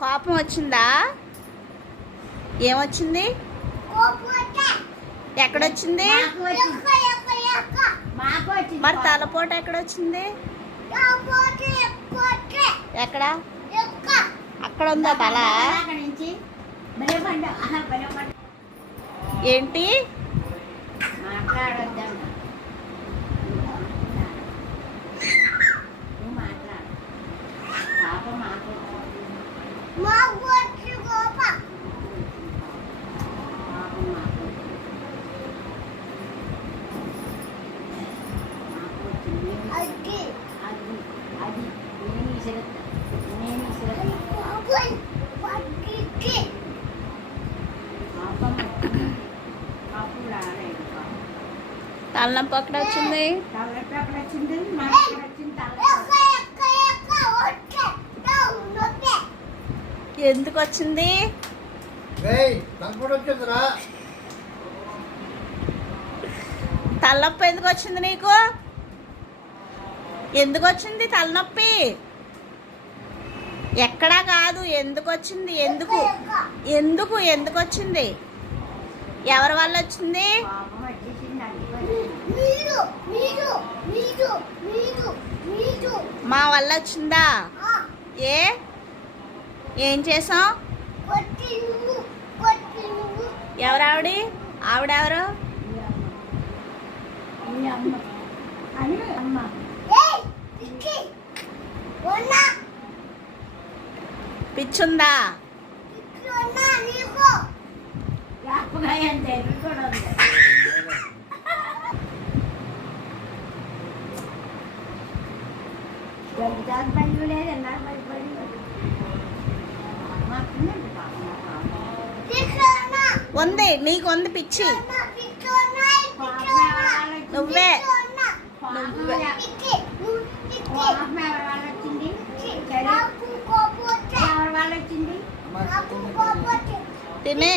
కోపం వచ్చిందా? ఏమొచ్చింది? ఎక్కడొచ్చింది? మరి తలపోటు ఎక్కడొచ్చింది? ఎక్కడ? అక్కడ ఉందా తల? ఏంటి? తలనొప్పి అక్కడ వచ్చింది. ఎందుకు వచ్చింది? తలనొప్పి ఎందుకు వచ్చింది నీకు? ఎందుకు వచ్చింది తలనొప్పి? ఎక్కడా కాదు, ఎందుకు వచ్చింది? ఎందుకు ఎందుకు ఎందుకు వచ్చింది? ఎవరి వల్ల వచ్చింది? మా వల్ల వచ్చిందా? ఏం చేసాం? ఎవరావిడి? ఆవిడెవరు? పిచ్చుందా? ఉంది, నీకు ఉంది పిచ్చి. నువ్వే తినే